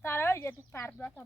Starałem gdzie tych par była to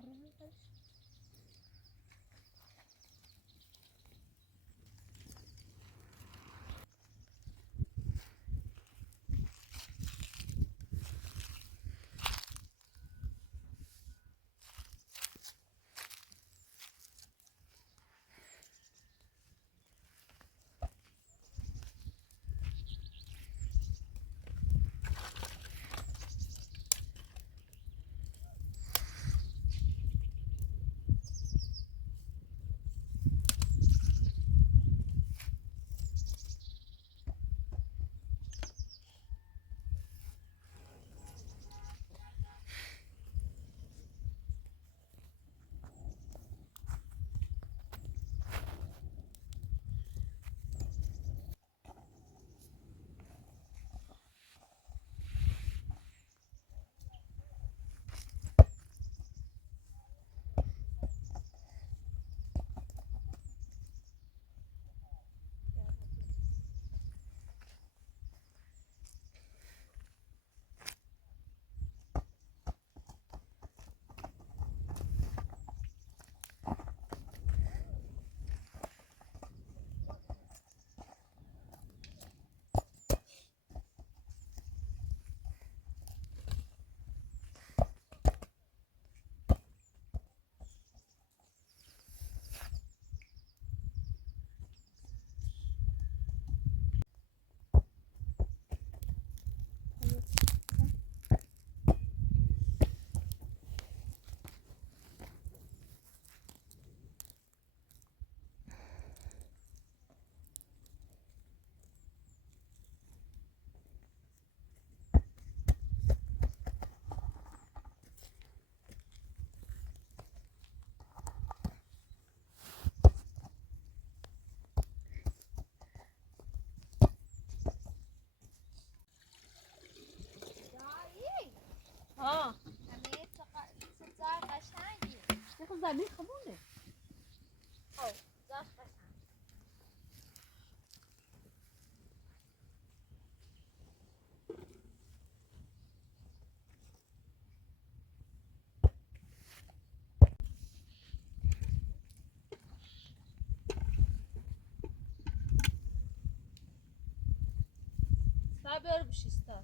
زمین خمونه بیار بشیستا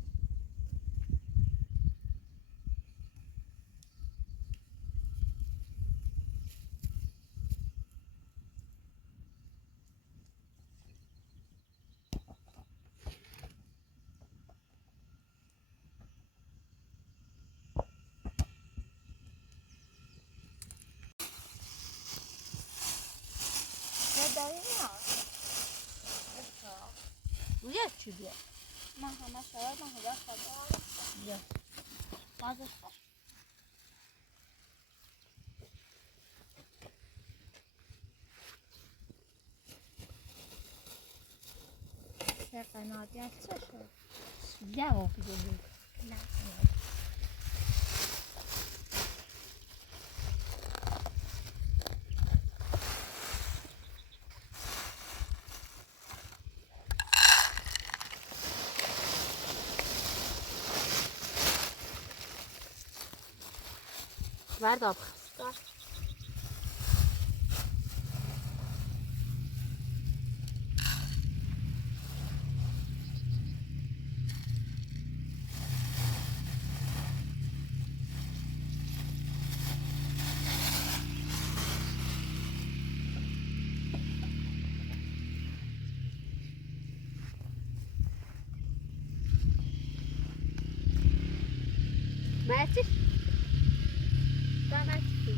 چی بیا من همه شوار من هزار خدا بیا بازش کن چه قناتی از چه شد؟ یه وقتی بود نه Waar op? Meisjes? Daar meisjes toe.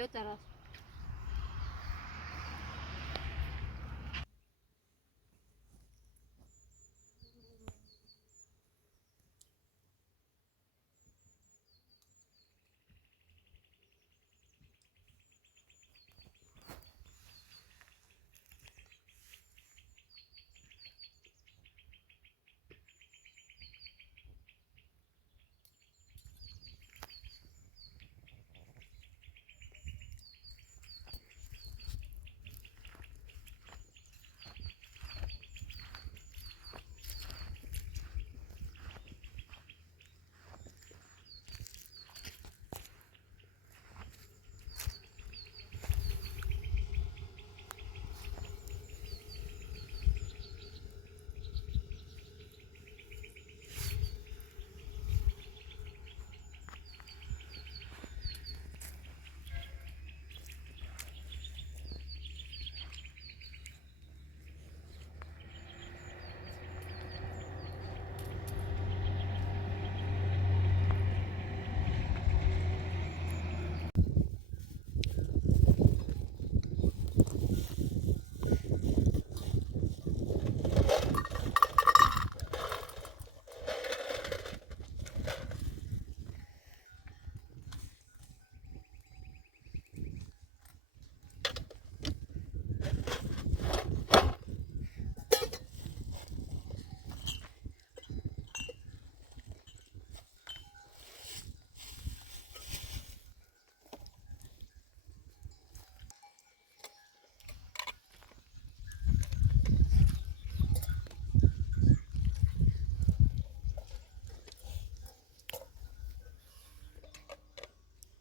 کجا طرف؟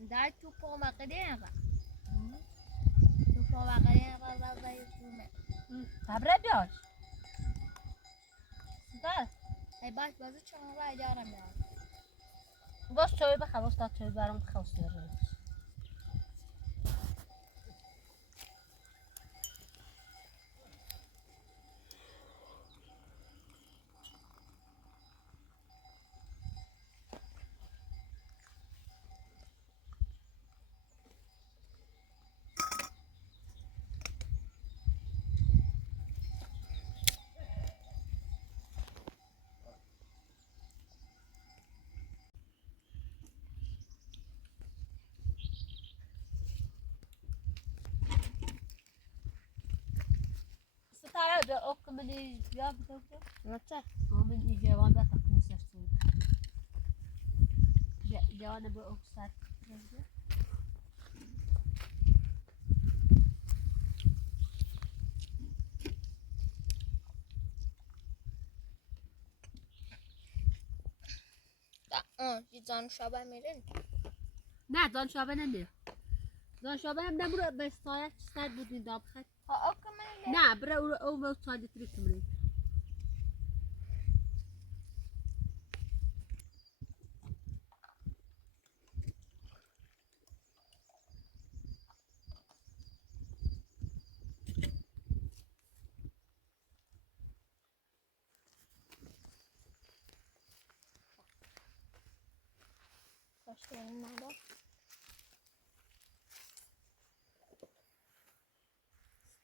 Dai tu può macadera. Tu può macadera dai tu. خبره بیاش سیدار ای باش بازی چون رای دارم میاد. باش چای بخواست تا چای برام خواست داره ستاره به اوکملی یا بده نچه آمین این جوان ده تقنیس سود جوان به اوک سر یه دانشابه میرین نه دانشابه نمیره دانشابه هم نمره به سایت سر بودین داب خد ها اوکه میرین نه برای او موت سایت تریک کمری کاشته این نده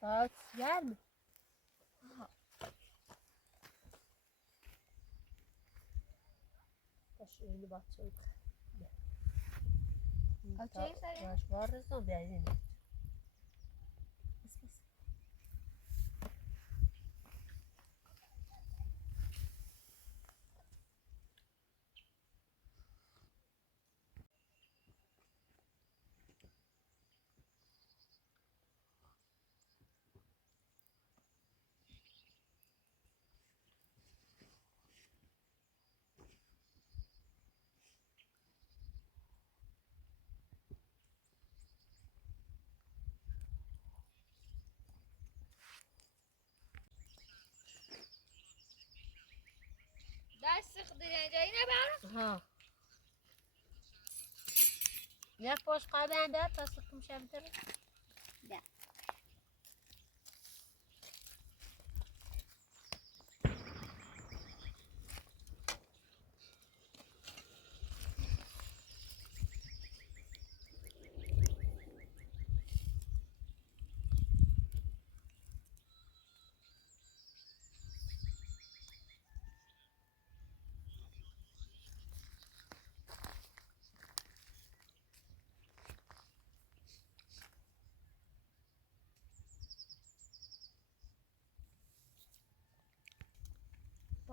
سایت گرم باش اینو بچه اوکی سری باش وارزون بیایین بس بس دست خدای جایی نبرم ها یک پاش قابل ده تا سکم شب داره ده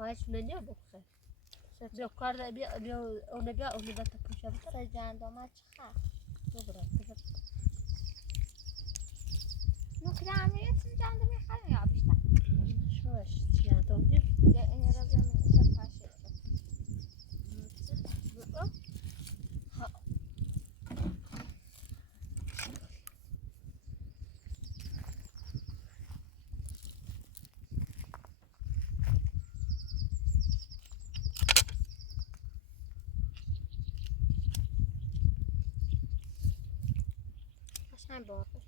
پایش ننیا بخیر بیا کار بیا اون تا پوشه بتر سه جندامه چخه ببرم نوکر امیت جندو میخوایم یا بیشتر شوش جندام دیم یا این را زمین ایشه پاشه قشنگ باقی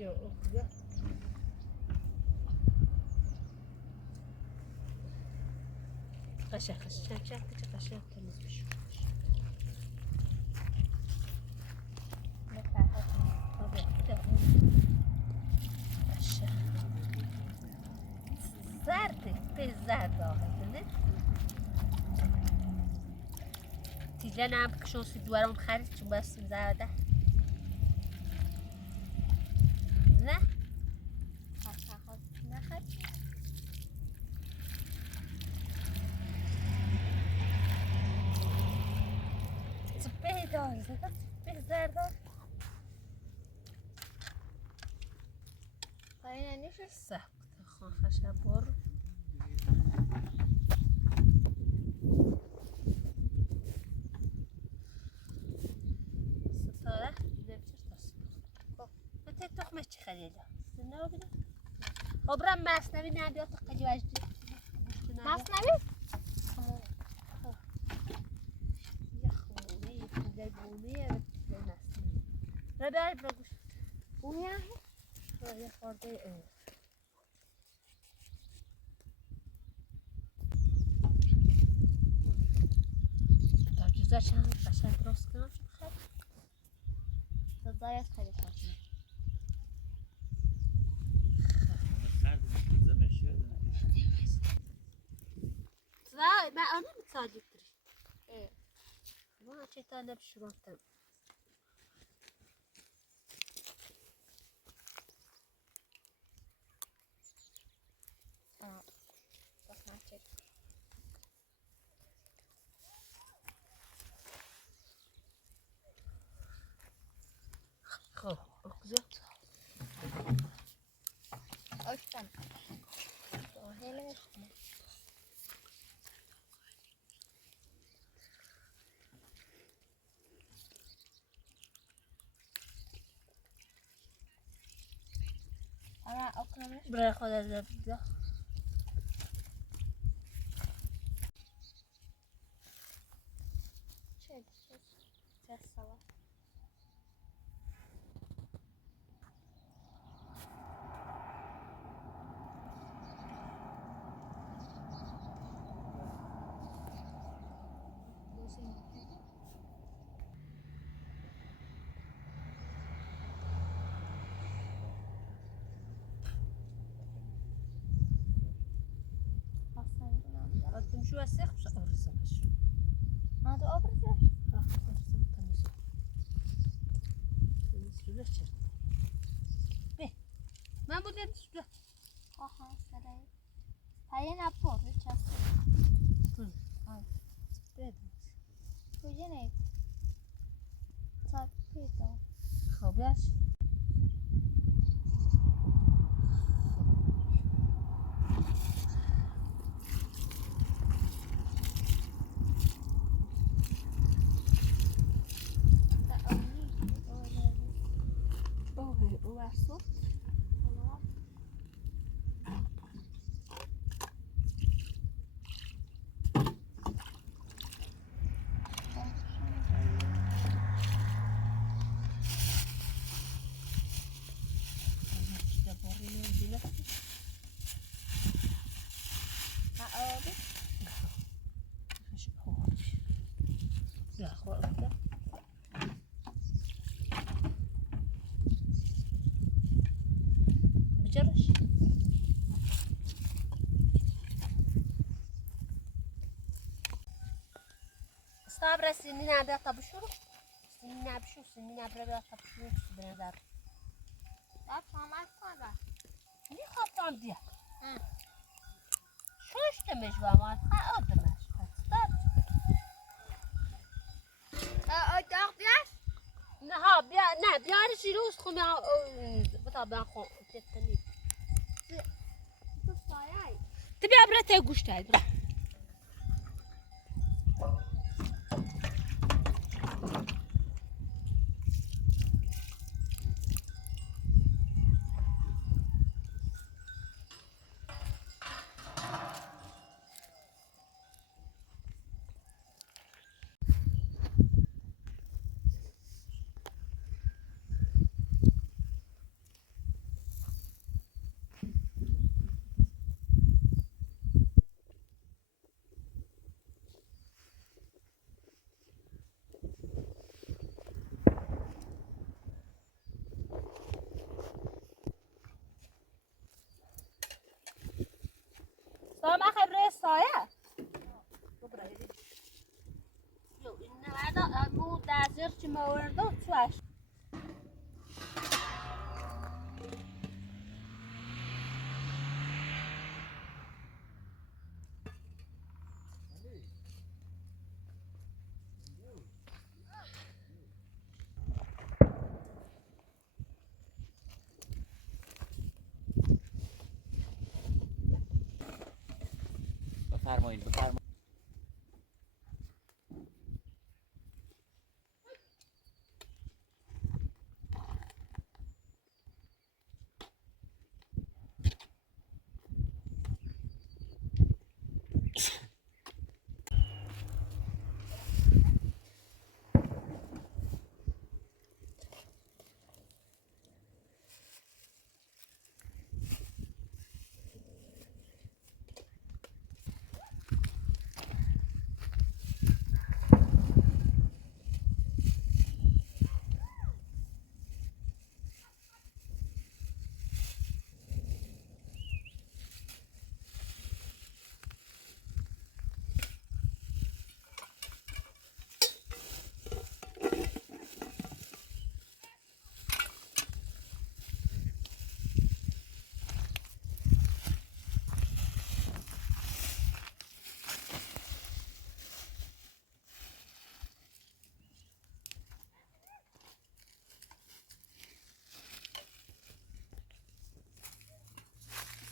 بیا بیا قشنگ قشنگ تمیز بشو زرده زرد آقای تیله نم بکشون سی دوارم خرید چون بستیم زرده نه سپه دار سپه زرد پایین نیشه سخت خان خشب برو ستاره دیدم چرا متى تخمه چی خریده سنه رو بده خبرم مصنوی نبیاد تا قلی وجدی مصنوی یه خونه یه پیله بونه یه پیله مصنوی را بیاری بگوش بومی هم یه خورده تا جوزه چند قشنگ درست کنم چون خیلی صدایت خیلی خوشی وای من آنه میتاجیب داری ما چه تا نبشوراتم خب بگذار اشتم هیلی اشتم اما اکنامش برای خود از بگذار چه سوا Adım şu asya kuşa arısamış. هذا أبرزه Arısın temiz. Temiz şurada çır. Be. Ben burada şurada. آها سرای پایین اپور چست Dedim. کجا نید ساعت پیدا خب yaş. درسو حالا İşte borunun dile. Ha abi. Ya korktu. بجرش صابرة سنين عبيا طبشورو سنين عبشو سنين عبيا طبشورو بنظر بعد شامل کنه نی خواستم دیا ها شوش دمش با ما خواهد دمش خواستم اتاق بیاش نه ها بیا نه بیارشی روز خونه بتا بیان خون تتنی تو سایه تبي عبرتها قشتها برا سلام أخي بريسايا يو إن هذا مو دازر كما ورده تواش بفرمایید بفرمایید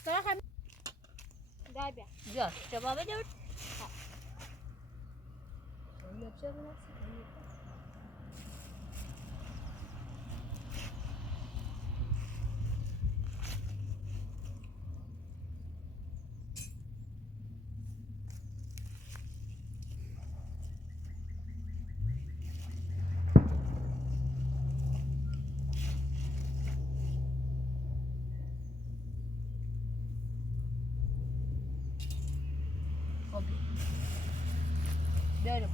صراحة دايبه جاش جوابه دور خب بیاریم